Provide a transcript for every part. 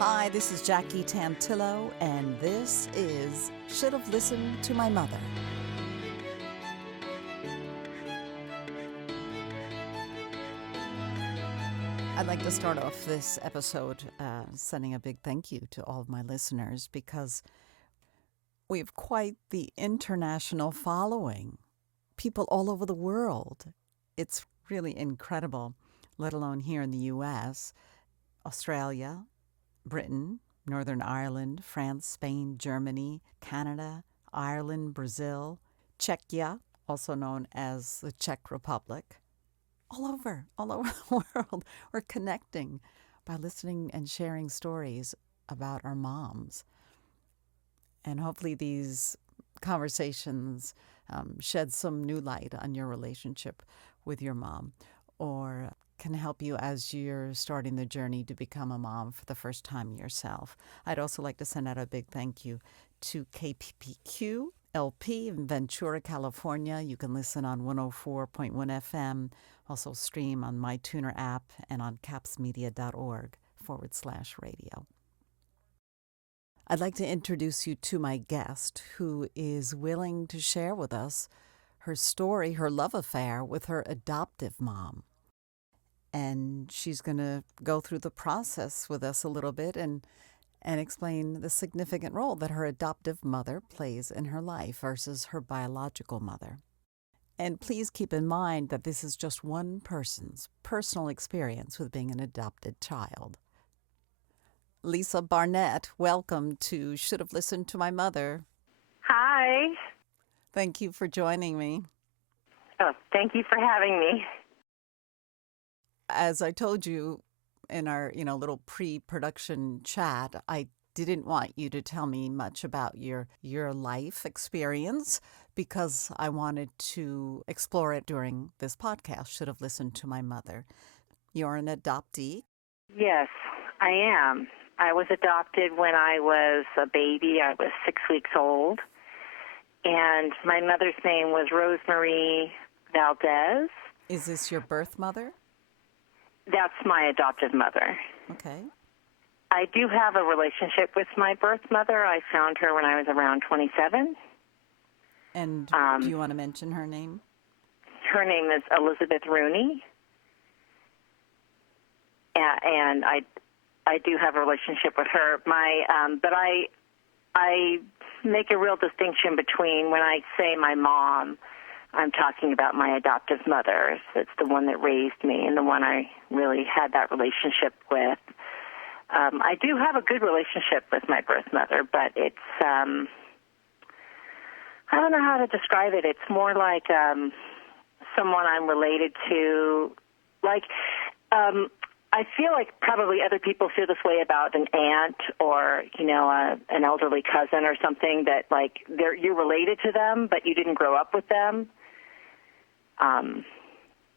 Hi, this is Jackie Tantillo, and this is Should Have Listened to My Mother. I'd like to start off this episode sending a big thank you to all of my listeners because we have quite the international following. People all over the world. It's really incredible, let alone here in the U.S., Australia, Britain, Northern Ireland, France, Spain, Germany, Canada, Ireland, Brazil, Czechia, also known as the Czech Republic. All over the world, we're connecting by listening and sharing stories about our moms. And hopefully these conversations shed some new light on your relationship with your mom, or can help you as you're starting the journey to become a mom for the first time yourself. I'd also like to send out a big thank you to KPPQ LP in Ventura, California. You can listen on 104.1 FM, also stream on my Tuner app and on capsmedia.org/radio. I'd like to introduce you to my guest who is willing to share with us her story, her love affair with her adoptive mom. And she's going to go through the process with us a little bit and explain the significant role that her adoptive mother plays in her life versus her biological mother. And please keep in mind that this is just one person's personal experience with being an adopted child. Lisa Barnett, welcome to Should Have Listened to My Mother. Hi. Thank you for joining me. Oh, thank you for having me. As I told you in our, little pre-production chat, I didn't want you to tell me much about your life experience because I wanted to explore it during this podcast. Should Have Listened to My Mother. You're an adoptee? Yes, I am. I was adopted when I was a baby. I was 6 weeks old. And my mother's name was Rosemarie Valdez. Is this your birth mother? That's my adoptive mother. Okay. I do have a relationship with my birth mother. I found her when I was around 27. And do you want to mention her name? Her name is Elizabeth Rooney. And I do have a relationship with her. But I make a real distinction between when I say my mom, I'm talking about my adoptive mother. It's the one that raised me and the one I really had that relationship with. I do have a good relationship with my birth mother, but it's, I don't know how to describe it. It's more like someone I'm related to. I feel like probably other people feel this way about an aunt or, an elderly cousin or something that, you're related to them, but you didn't grow up with them.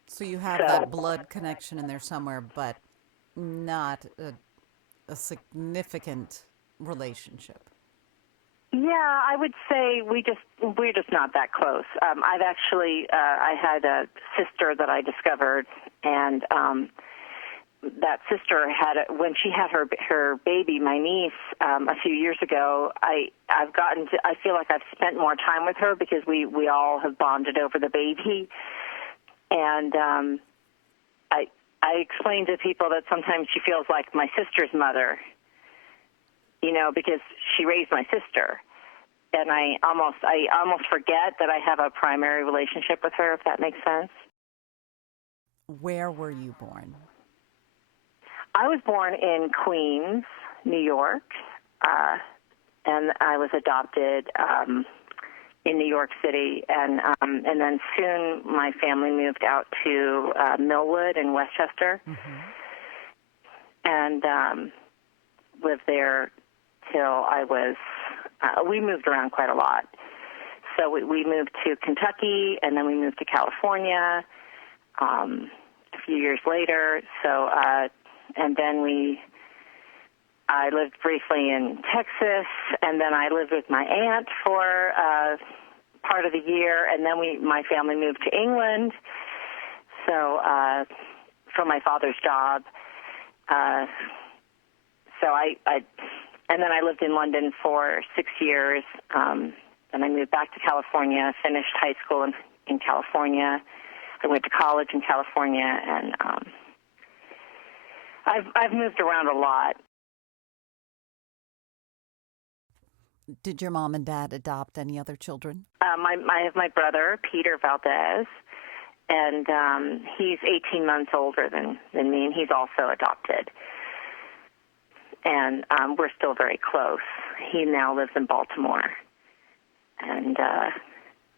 So you have that blood connection in there somewhere, but not a significant relationship. Yeah, I would say we're just not that close. I've actually I had a sister that I discovered, and that sister when she had her baby, my niece, a few years ago. I feel like I've spent more time with her because we all have bonded over the baby, and I explain to people that sometimes she feels like my sister's mother, because she raised my sister, and I almost forget that I have a primary relationship with her, if that makes sense. Where were you born? I was born in Queens, New York, and I was adopted in New York City, and then soon my family moved out to Millwood in Westchester, and lived there till I was. We moved around quite a lot, so we moved to Kentucky, and then we moved to California a few years later. So. And then I lived briefly in Texas, and then I lived with my aunt for part of the year, and then my family moved to England. So for my father's job. So and then I lived in London for 6 years. Then I moved back to California, finished high school in California. I went to college in California, and I've moved around a lot. Did your mom and dad adopt any other children? I have my brother, Peter Valdez, and he's 18 months older than me, and he's also adopted. And we're still very close. He now lives in Baltimore. And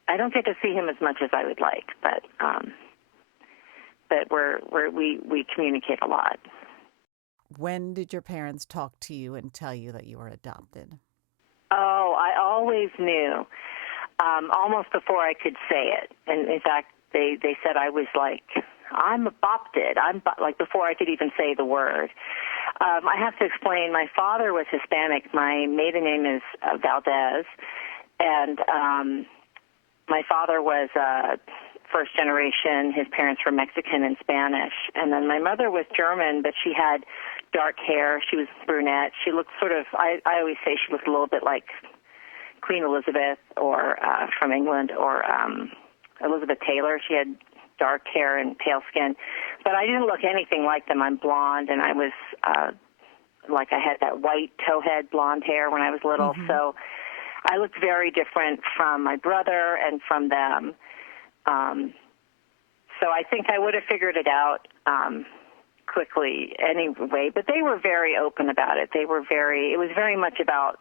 I don't get to see him as much as I would like, but we communicate a lot. When did your parents talk to you and tell you that you were adopted? Oh, I always knew, almost before I could say it. And in fact, they said I was like, I'm adopted. Like before I could even say the word. I have to explain, my father was Hispanic. My maiden name is Valdez. And my father was first generation. His parents were Mexican and Spanish. And then my mother was German, but she had dark hair. She was brunette. She looked sort of, I always say she looked a little bit like Queen Elizabeth or from England, or Elizabeth Taylor. She had dark hair and pale skin. But I didn't look anything like them. I'm blonde, and I was like I had that white towhead blonde hair when I was little. Mm-hmm. So I looked very different from my brother and from them. So I think I would have figured it out quickly anyway, but they were very open about it. It was very much about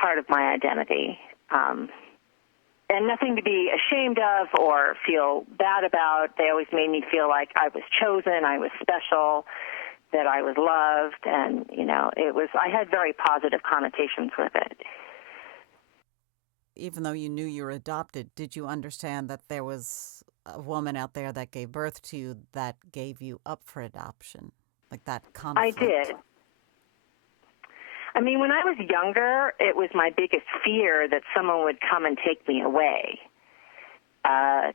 part of my identity. And nothing to be ashamed of or feel bad about. They always made me feel like I was chosen, I was special, that I was loved, and, I had very positive connotations with it. Even though you knew you were adopted, did you understand that there was a woman out there that gave birth to you that gave you up for adoption? Like that conflict? I did. I mean, when I was younger, it was my biggest fear that someone would come and take me away. The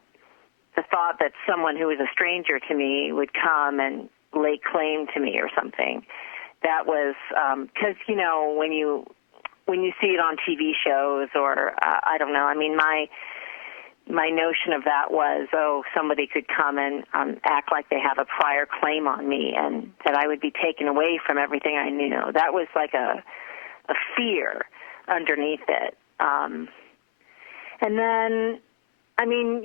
thought that someone who was a stranger to me would come and lay claim to me or something. That was because, when you see it on TV shows or, I don't know, I mean, my notion of that was, somebody could come and act like they have a prior claim on me and that I would be taken away from everything I knew. That was like a fear underneath it. And then, I mean,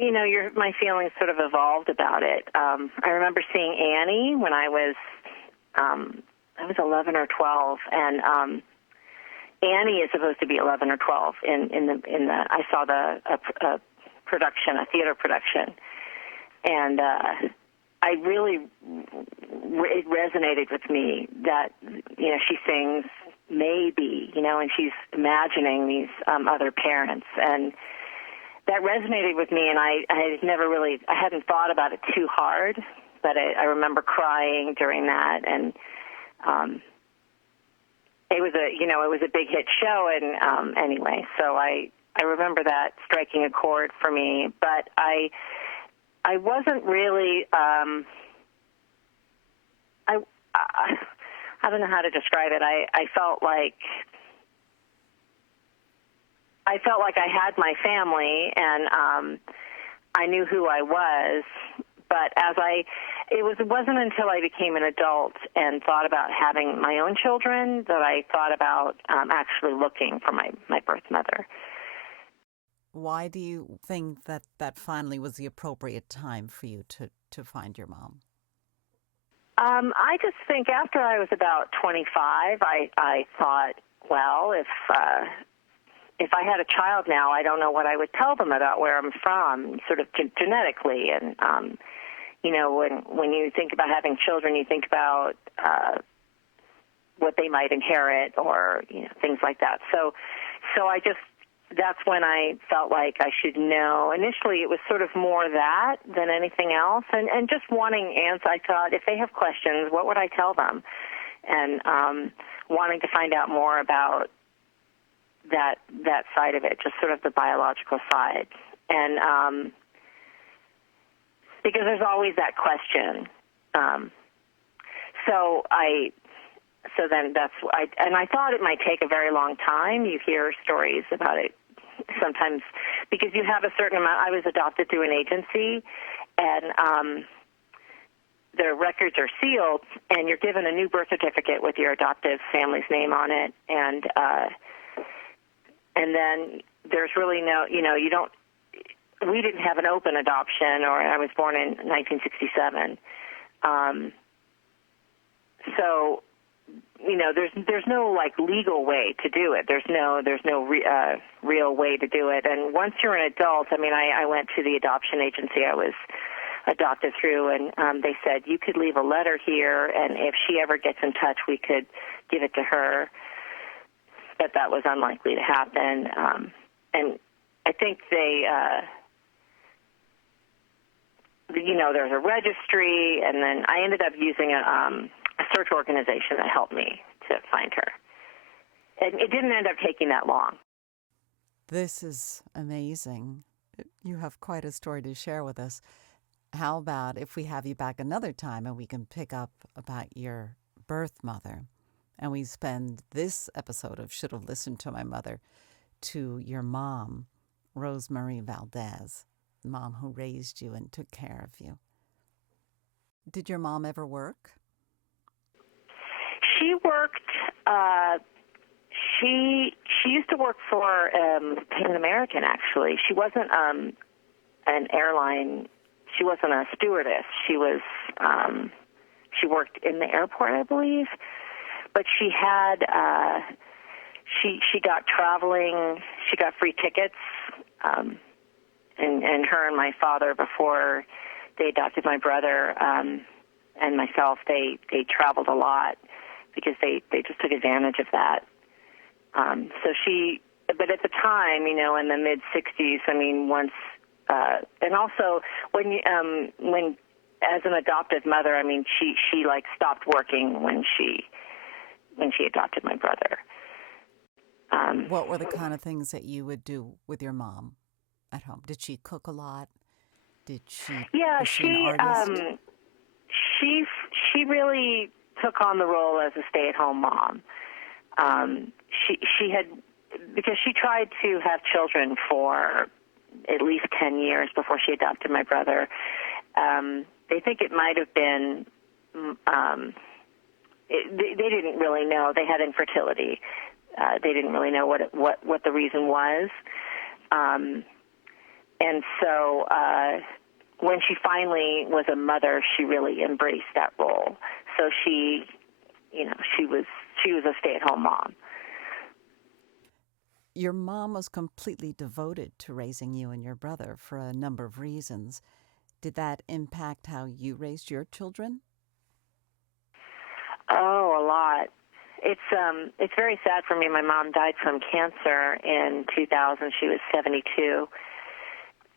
my feelings sort of evolved about it. I remember seeing Annie when I was 11 or 12, and Annie is supposed to be 11 or 12 in the I saw a production, a theater production, and I really, it resonated with me that, she sings maybe, and she's imagining these other parents, and that resonated with me, and I hadn't thought about it too hard, but I remember crying during that, and it was a big hit show, and anyway, so I remember that striking a chord for me, but I wasn't really, I don't know how to describe it. I felt like I had my family, and I knew who I was, but it wasn't until I became an adult and thought about having my own children that I thought about actually looking for my birth mother. Why do you think that finally was the appropriate time for you to find your mom? I just think after I was about 25, I thought, well, if I had a child now, I don't know what I would tell them about where I'm from, sort of genetically. And, when you think about having children, you think about what they might inherit or, things like that. So that's when I felt like I should know. Initially, it was sort of more that than anything else. And just wanting answers, I thought, if they have questions, what would I tell them? And wanting to find out more about that side of it, just sort of the biological side. And because there's always that question. So I So then I thought it might take a very long time. You hear stories about it sometimes because you have a certain amount. I was adopted through an agency, and the records are sealed, and you're given a new birth certificate with your adoptive family's name on it, and then there's really no, you don't. We didn't have an open adoption, or I was born in 1967, so. There's no like legal way to do it. There's no real way to do it. And once you're an adult, I went to the adoption agency I was adopted through, and they said you could leave a letter here, and if she ever gets in touch, we could give it to her. But that was unlikely to happen. And I think there's a registry, and then I ended up using a search organization that helped me to find her. And it didn't end up taking that long. This is amazing. You have quite a story to share with us. How about if we have you back another time and we can pick up about your birth mother, and we spend this episode of Should Have Listened to My Mother to your mom, Rosemarie Valdez, the mom who raised you and took care of you. Did your mom ever work? She worked. She used to work for Pan American. Actually, she wasn't an airline. She wasn't a stewardess. She was. She worked in the airport, I believe. But she had. She got traveling. She got free tickets. And her and my father, before they adopted my brother and myself, they traveled a lot, because they just took advantage of that. But at the time, in the mid-'60s, once, and also when as an adoptive mother, she like stopped working when she adopted my brother. What were the kind of things that you would do with your mom at home? Did she cook a lot? Did she? Yeah, was she an artist? She really took on the role as a stay-at-home mom. She had, because she tried to have children for at least 10 years before she adopted my brother. They think it might have been, they didn't really know. They had infertility. They didn't really know what the reason was. And so when she finally was a mother, she really embraced that role. So she was a stay-at-home mom. Your mom was completely devoted to raising you and your brother for a number of reasons. Did that impact how you raised your children? Oh, a lot. It's very sad for me. My mom died from cancer in 2000. She was 72.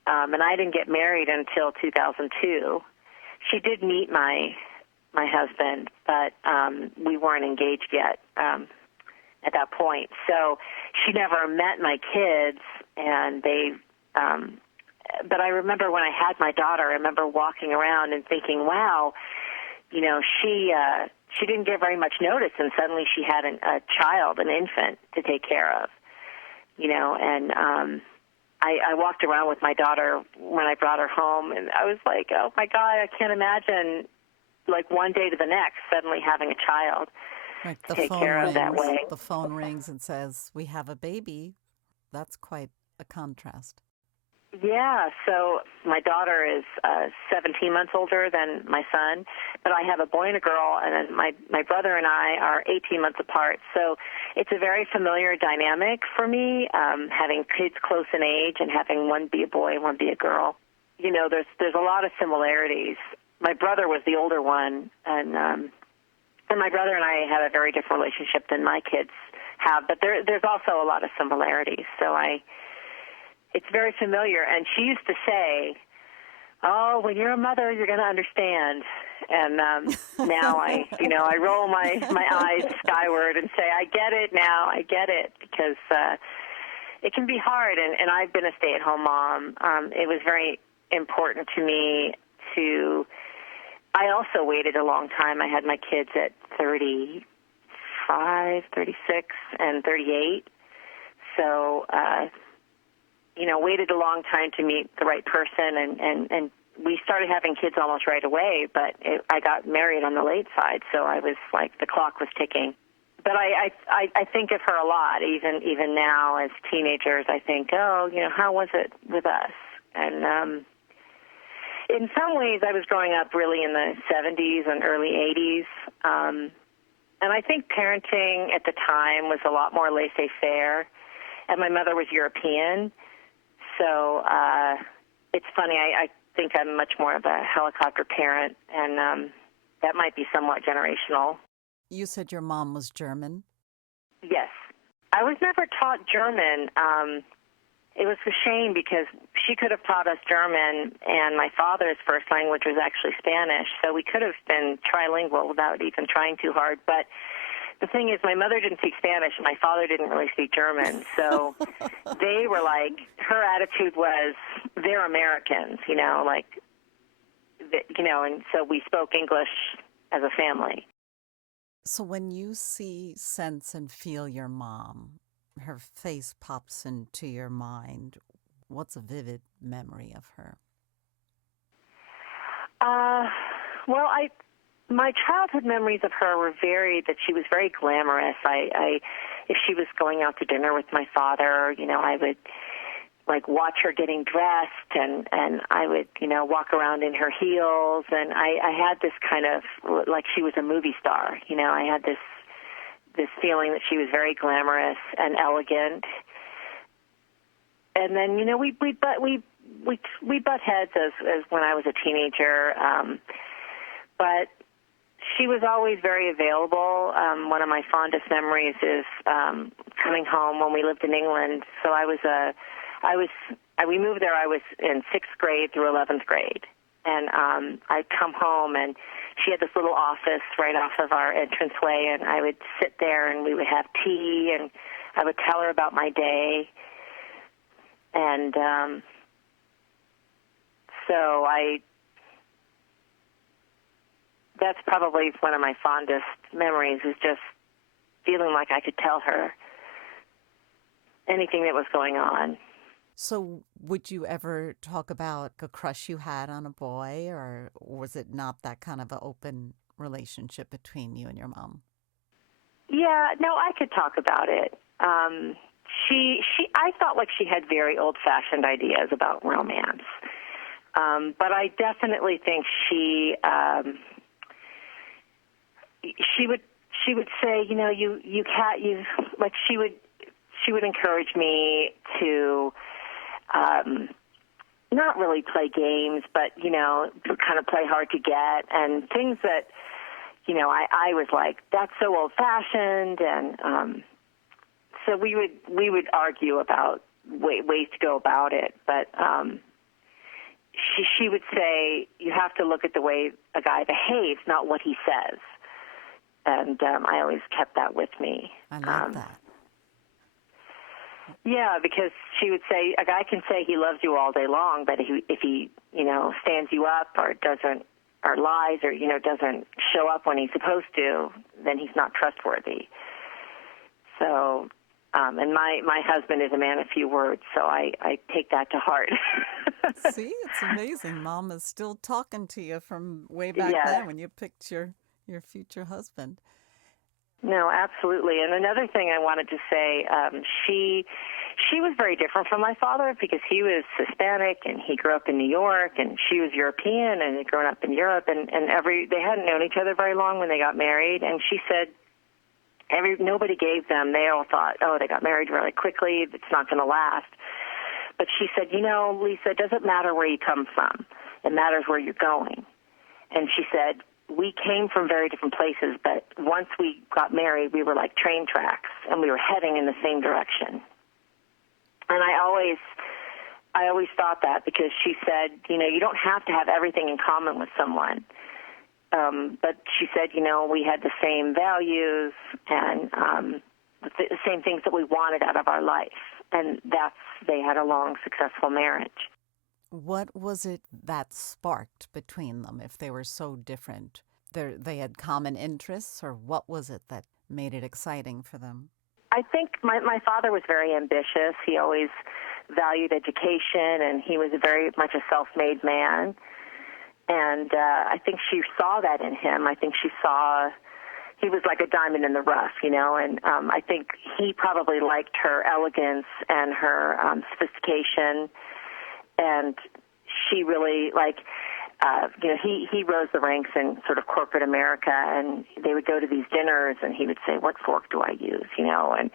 And I didn't get married until 2002. She did meet my husband, but we weren't engaged yet at that point. So she never met my kids, and but I remember when I had my daughter, I remember walking around and thinking, wow, she didn't get very much notice, and suddenly she had a child, an infant, to take care of, and I walked around with my daughter when I brought her home, and I was like, oh, my God, I can't imagine, like, one day to the next, suddenly having a child to take care of that way. The phone rings and says, we have a baby. That's quite a contrast. Yeah, so my daughter is 17 months older than my son, but I have a boy and a girl, and then my brother and I are 18 months apart. So it's a very familiar dynamic for me, having kids close in age and having one be a boy and one be a girl. There's a lot of similarities. My brother was the older one, and my brother and I have a very different relationship than my kids have, but there's also a lot of similarities. So it's very familiar. And she used to say, oh, when you're a mother, you're going to understand. And now I roll my eyes skyward and say, I get it now. I get it, because it can be hard. And I've been a stay-at-home mom. It was very important to me I also waited a long time. I had my kids at 36 35, 36, and 38. So, waited a long time to meet the right person, and we started having kids almost right away, but I got married on the late side, so I was like, the clock was ticking. But I think of her a lot, even now as teenagers. I think, how was it with us? And in some ways, I was growing up really in the 70s and early 80s, and I think parenting at the time was a lot more laissez-faire, and my mother was European, so it's funny, I think I'm much more of a helicopter parent, and that might be somewhat generational. You said your mom was German? Yes. I was never taught German. It was a shame because she could have taught us German, and my father's first language was actually Spanish, so we could have been trilingual without even trying too hard. But the thing is, my mother didn't speak Spanish, and my father didn't really speak German, so they were like, her attitude was, they're Americans, and so we spoke English as a family. So when you see, sense, and feel your mom, her face pops into your mind. What's a vivid memory of her? Well, my childhood memories of her were that she was very glamorous. If she was going out to dinner with my father, I would watch her getting dressed, and I would, walk around in her heels, and I had this kind of, like she was a movie star, I had this feeling that she was very glamorous and elegant. And then, we butt heads as when I was a teenager, but she was always very available. One of my fondest memories is coming home when we lived in England. So we moved there. I was in 6th grade through 11th grade, and I'd come home, and she had this little office right off of our entranceway, and I would sit there, and we would have tea, and I would tell her about my day, and so that's probably one of my fondest memories, is just feeling like I could tell her anything that was going on. So would you ever talk about a crush you had on a boy, or was it not that kind of an open relationship between you and your mom? Yeah, no, I could talk about it. I felt like she had very old-fashioned ideas about romance. But I definitely think she would say, she would encourage me to not really play games, but, kind of play hard to get, and things that, I was like, that's so old-fashioned, and so we would argue about ways to go about it, but she would say, you have to look at the way a guy behaves, not what he says, and I always kept that with me. I love that. Yeah, because she would say, a guy can say he loves you all day long, but if he stands you up or lies or, doesn't show up when he's supposed to, then he's not trustworthy. So, and my husband is a man of few words, so I take that to heart. See, it's amazing. Mom is still talking to you from way back then when you picked your future husband. No, absolutely. And another thing I wanted to say, she was very different from my father because he was Hispanic and he grew up in New York, and she was European and had grown up in Europe, and they hadn't known each other very long when they got married. And she said nobody gave them. They all thought, they got married really quickly. It's not going to last. But she said, Lisa, it doesn't matter where you come from. It matters where you're going. And she said, we came from very different places, but once we got married, we were like train tracks, and we were heading in the same direction. And I always thought that, because she said, you don't have to have everything in common with someone. But she said, we had the same values and the same things that we wanted out of our life, and they had a long, successful marriage. What was it that sparked between them if they were so different? They had common interests, or what was it that made it exciting for them? I think my father was very ambitious. He always valued education, and he was very much a self-made man. And I think she saw that in him. I think she saw he was like a diamond in the rough, and I think he probably liked her elegance and her sophistication, and she really, he rose the ranks in sort of corporate America, and they would go to these dinners, and he would say, "What fork do I use?" And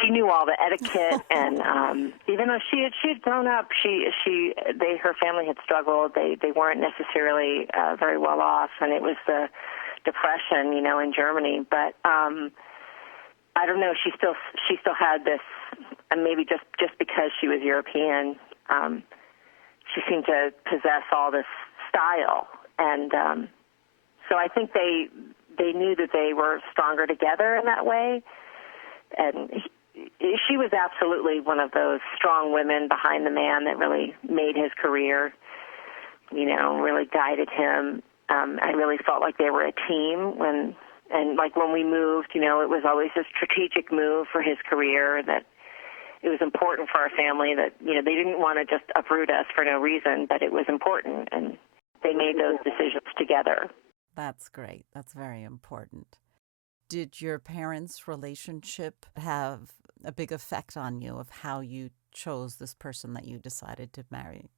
she knew all the etiquette, and even though she had grown up, her family had struggled. They weren't necessarily very well off, and it was the Depression, in Germany. But I don't know. She still had this, and maybe just because she was European, she seemed to possess all this style, and so I think they knew that they were stronger together in that way. And she was absolutely one of those strong women behind the man that really made his career, really guided him. I really felt like they were a team when we moved, it was always a strategic move for his career, that it was important for our family, that, they didn't want to just uproot us for no reason, but it was important, and they made those decisions together. That's great. That's very important. Did your parents' relationship have a big effect on you of how you chose this person that you decided to marry?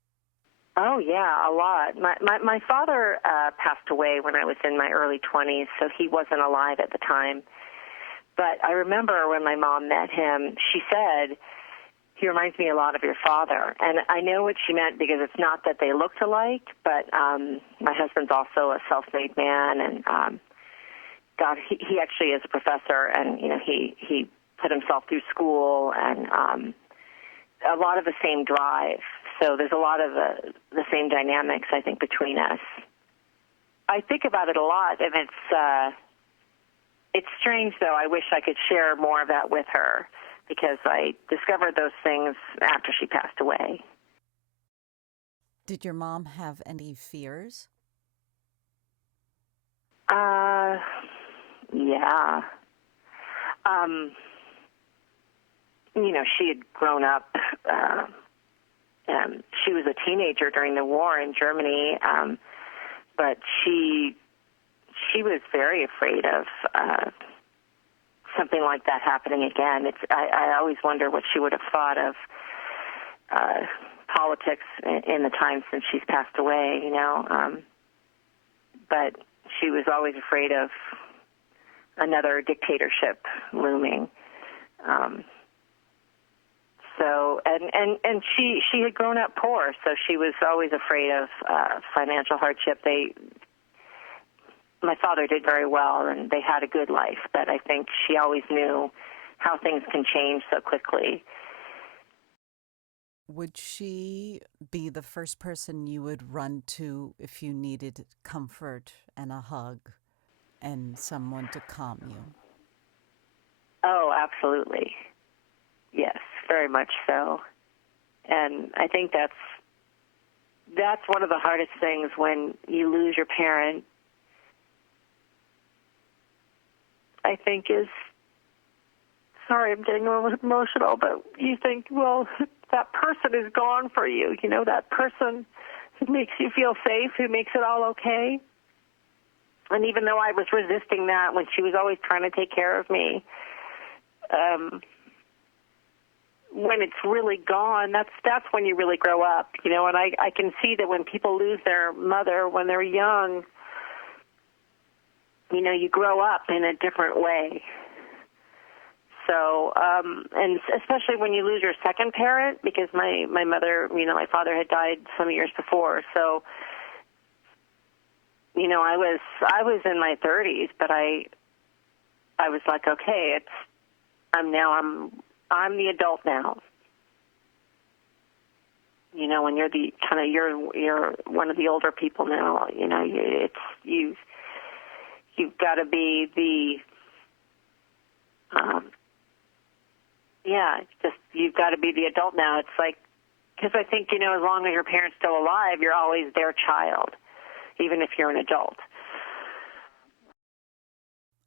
Oh, yeah, a lot. My father passed away when I was in my early 20s, so he wasn't alive at the time. But I remember when my mom met him, she said, "He reminds me a lot of your father." And I know what she meant, because it's not that they looked alike, but my husband's also a self-made man, and he actually is a professor, and he put himself through school, and a lot of the same drive. So there's a lot of the same dynamics, I think, between us. I think about it a lot, and it's strange, though. I wish I could share more of that with her, because I discovered those things after she passed away. Did your mom have any fears? Yeah. She had grown up, she was a teenager during the war in Germany, but she was very afraid of something like that happening again. I always wonder what she would have thought of politics in the time since she's passed away, but she was always afraid of another dictatorship looming. And she had grown up poor, so she was always afraid of financial hardship. My father did very well, and they had a good life, but I think she always knew how things can change so quickly. Would she be the first person you would run to if you needed comfort and a hug and someone to calm you? Oh, absolutely. Yes, very much so. And I think that's one of the hardest things when you lose your parent, I think, is, sorry, I'm getting a little emotional, but you think, well, that person is gone for you, that person who makes you feel safe, who makes it all okay. And even though I was resisting that when she was always trying to take care of me, when it's really gone, that's when you really grow up, and I can see that when people lose their mother when they're young, you grow up in a different way. So, and especially when you lose your second parent, because my mother, my father had died some years before. So, I was in my 30s, but I was like, okay, I'm the adult now. When you're you're one of the older people now. You've got to be the you've got to be the adult now. It's like, because I think, as long as your parent's still alive, you're always their child, even if you're an adult.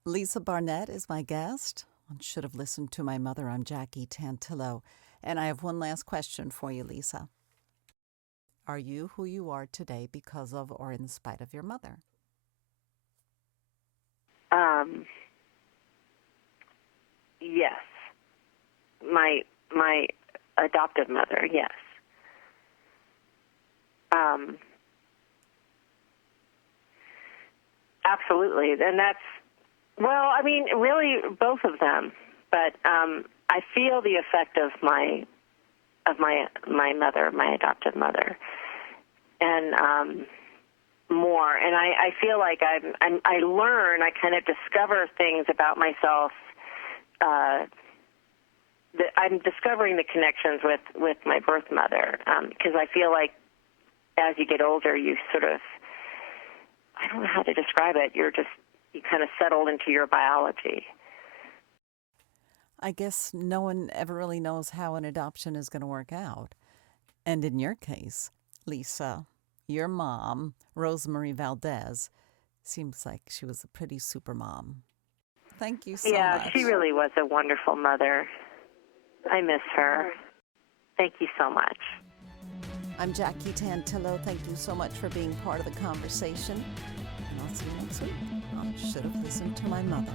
Lisa Barnett is my guest. One should have listened to my mother. I'm Jackie Tantillo. And I have one last question for you, Lisa. Are you who you are today because of or in spite of your mother? Yes. My adoptive mother, yes. Absolutely. And that's, well, I mean, really both of them. But I feel the effect of my mother, my adoptive mother, and more. And I feel like I learn, I kind of discover things about myself. I'm discovering the connections with my birth mother, because I feel like as you get older, you sort of, I don't know how to describe it, you kind of settle into your biology. I guess no one ever really knows how an adoption is going to work out. And in your case, Lisa, your mom, Rosemary Valdez, seems like she was a pretty super mom. Thank you so much. Yeah, she really was a wonderful mother. I miss her. Thank you so much. I'm Jackie Tantillo. Thank you so much for being part of the conversation. And I'll see you next week. I should have listened to my mother.